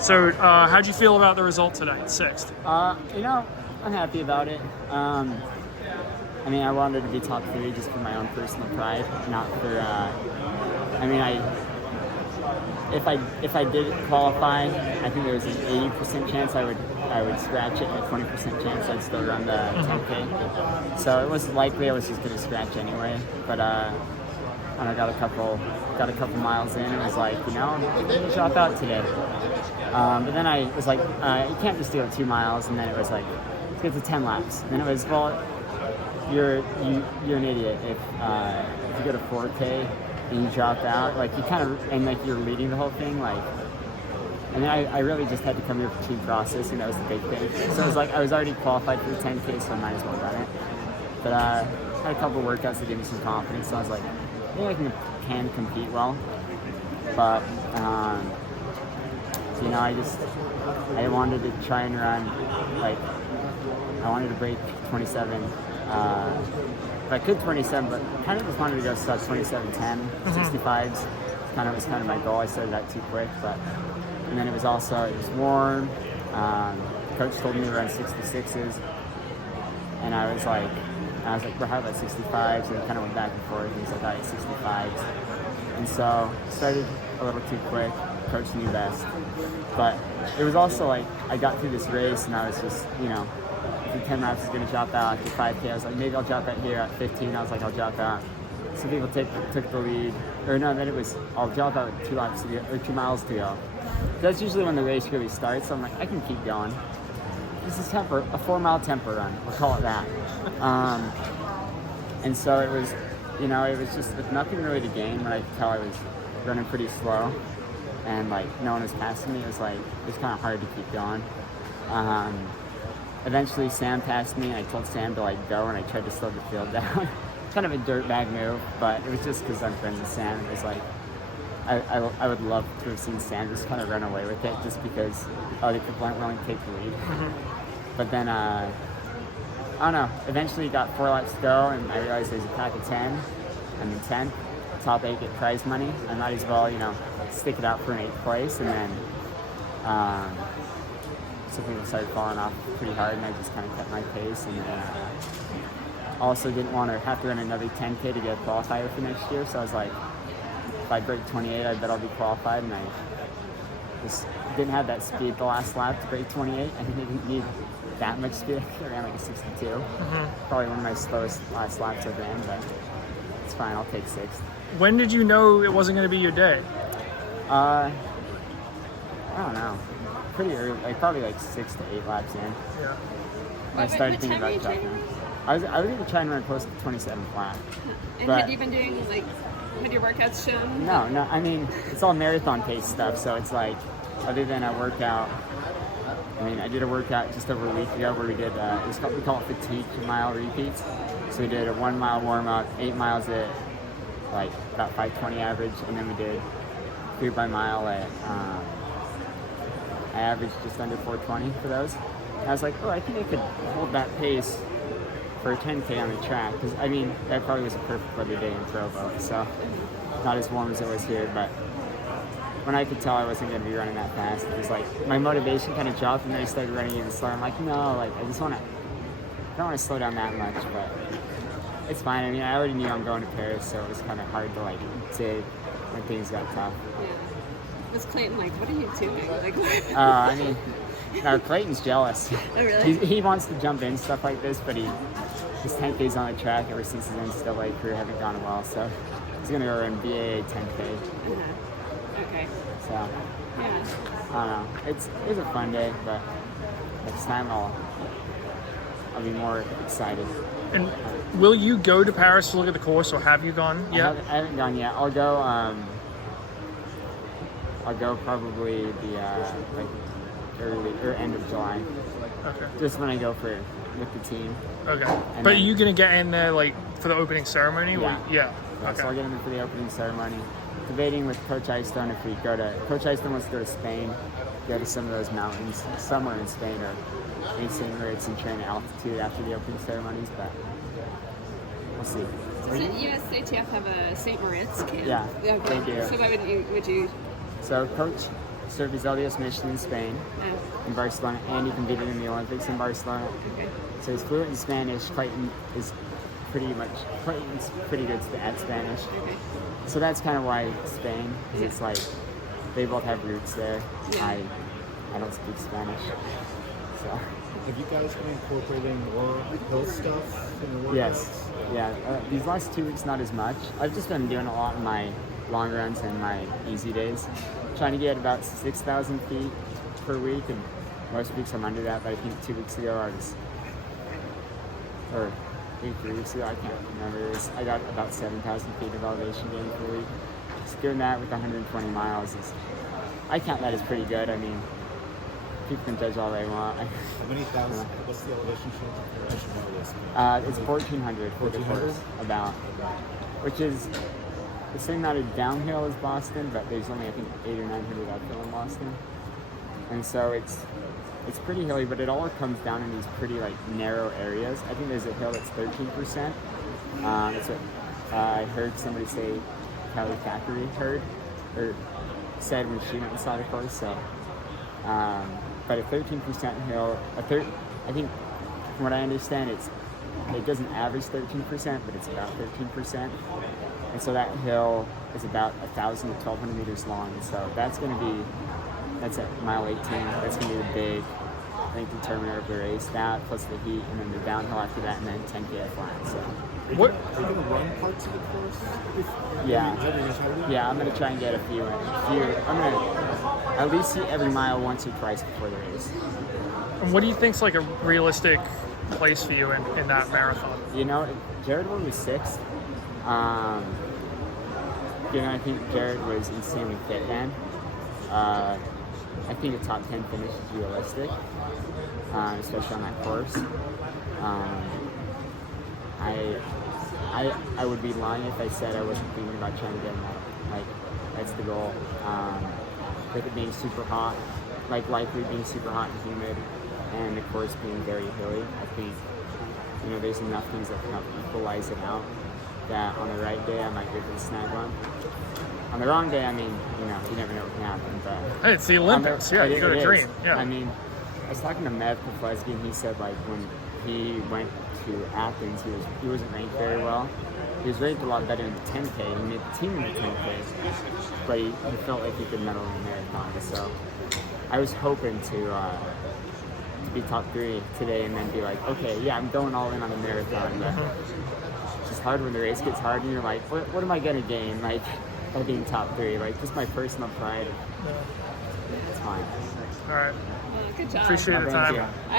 So, how'd you feel about the result today, 6th? I'm happy about it. I mean, I wanted to be top 3 just for my own personal pride, not for. If I did qualify, I think there was an 80% chance I would scratch it, and a 20% chance I'd still run the 10K. So it was likely I was just going to scratch anyway. But I got a couple miles in, and was like, I'm going to drop out today. But then I was like, you can't just do it 2 miles, and then it was like, let's get to 10 laps. And then it was, well, you're an idiot if you go to 4K and you drop out, like you kind of, and like you're leading the whole thing, like. And then I really just had to come here for team process, and that was the big thing. So it was like I was already qualified for the 10K, so I might as well run it. But I had a couple of workouts that gave me some confidence, so I was like, I think I can compete well. But I wanted to try and run, like, I wanted to break 27. If I could 27, but kind of just wanted to go sub 27:10, 65s. Was kind of my goal. I started that too quick, and then it was warm. Coach told me to run 66s, and I was like, well, how about 65s? And it kind of went back and forth. And he's like, all right, 65s. And so started a little too quick. Coach knew best, but it was also like I got through this race, and I was just, after 10 laps is going to drop out. After 5K, I was like, maybe I'll drop out here. At 15, I was like, I'll drop out. Some people took the lead. Or no, then it was, I'll drop out with 2 laps to go, or 2 miles to go. That's usually when the race really starts, so I'm like, I can keep going. This is a 4-mile tempo run. We'll call it that. And so it was, it was just with nothing really to gain, when I could tell I was running pretty slow. And like no one was passing me. It was kind of hard to keep going. Eventually Sam passed me, and I told Sam to go, and I tried to slow the field down. Kind of a dirtbag move, but it was just because I'm friends with Sam. It was like I would love to have seen Sam just kind of run away with it, just because other people aren't willing to take the lead. But then I don't know. Eventually got 4 laps to go, and I realized there's a pack of 10. I'm in 10th. Top 8 get prize money. I might as well, stick it out for an 8th place, and then some people started falling off pretty hard, and I just kind of kept my pace, and also didn't want to have to run another 10K to get a qualifier for next year. So I was like, if I break 28, I bet I'll be qualified, and I just didn't have that speed the last lap to break 28. I didn't need that much speed. I ran like a 62. Probably one of my slowest last laps I've ran, but it's fine. I'll take 6th. When did you know it wasn't going to be your day? I don't know. Pretty early, probably 6 to 8 laps in. Yeah. I started thinking about dropping. I was going to try and run close to 27th lap. And had you been doing, had your workouts shown? No. I mean, it's all marathon pace stuff, so it's other than a workout, I did a workout just over a week ago where we did, we call it fatigue mile repeats. So we did a 1 mile warm up, 8 miles at about 520 average, and then we did 3 by mile at, I averaged just under 420 for those. And I was like, I think I could hold that pace for a 10K on the track, because that probably was a perfect weather day in Provo, so not as warm as it was here. But when I could tell I wasn't going to be running that fast, it was my motivation kind of dropped, and then I started running even slower. I'm like, no, I don't want to slow down that much, but it's fine. I already knew I'm going to Paris, so it was kind of hard to say when things got tough. Yeah. Was Clayton what are you doing? No, Clayton's jealous. Oh, really? He wants to jump in stuff like this, but his 10Ks on the track ever since his NCAA career haven't gone well, so he's going to go run BAA 10K. Okay. So, yeah. I don't know. It was a fun day, but next time I'll be more excited. And will you go to Paris to look at the course, or have you gone yet? I haven't gone yet. I'll go probably the early or end of July. Okay. Just when I go with the team. Okay. And But then, are you gonna get in there for the opening ceremony? Yeah. Yeah. Yeah, Okay. so I'll get in for the opening ceremony. Debating with Coach Eystone if we go to. Coach Eystone wants to go to Spain, go to some of those mountains somewhere in Spain, or anything where it's in train altitude after the opening ceremonies, but we'll see. Does the USATF have a St. Moritz camp? Yeah, Okay. they do. So why would you? So Coach served his LDS mission in Spain, in Barcelona, and he competed in the Olympics in Barcelona. Okay. So he's fluent in Spanish. Clayton is Clayton's pretty good at Spanish. Okay. So that's kind of why Spain, because it's like they both have roots there. Yeah. I don't speak Spanish, so. Have you guys been incorporating more hill stuff in your workouts? Yes, yeah. These last 2 weeks, not as much. I've just been doing a lot in my long runs and my easy days, trying to get about 6,000 feet per week, and most weeks I'm under that. But I think 2 weeks ago or maybe 3 weeks ago, I can't remember. I got about 7,000 feet of elevation gain per week. Just doing that with 120 miles I count that as pretty good. I mean, people can judge all they want. How many thousand? What's the elevation change? I should know this. It's 1,400 for the 1,400? course, about, which is the same amount of downhill as Boston, but there's only I think 800 or 900 uphill in Boston, and so it's pretty hilly. But it all comes down in these pretty like narrow areas. I think there's a hill that's 13%. It's what I heard somebody say. Kelly Thackeray said when she went and saw the course. So. But a 13% hill, I think from what I understand, it doesn't average 13%, but it's about 13%. And so that hill is about 1,000 to 1,200 meters long. And so that's at mile 18. That's going to be the big, I think, determiner of the race. That plus the heat, and then the downhill after that, and then 10K flat. So. What? Are you going to run parts of the course? Yeah, I'm going to try and get a few. I'm going to at least see every mile once or twice before the race. And what do you think's like a realistic place for you in that marathon? You know, Jared Wood was sixth. I think Jared was insanely fit then. I think a top 10 finish is realistic, especially on that course. I would be lying if I said I wasn't thinking about trying to get that. Like, that's the goal. With it being super hot, likely being super hot and humid, and the course being very hilly, I think, there's enough things that can help equalize it out, that on the right day I might be able to snag one. On the wrong day, I mean, you never know what can happen, but... Hey, it's the Olympics, yeah, you got a dream, yeah. I mean, I was talking to Mev Pafleski, and he said, when he went to Athens, he wasn't ranked very well. He was ranked a lot better in the 10K. He made the team in the 10K, but he felt like he could medal in the marathon. So I was hoping to be top 3 today, and then be like, okay, yeah, I'm going all in on the marathon. But it's just hard when the race gets hard, and you're like, what am I gonna gain? By being top 3, just my personal pride. It's fine. All right. Good job. Appreciate the Thank time. you.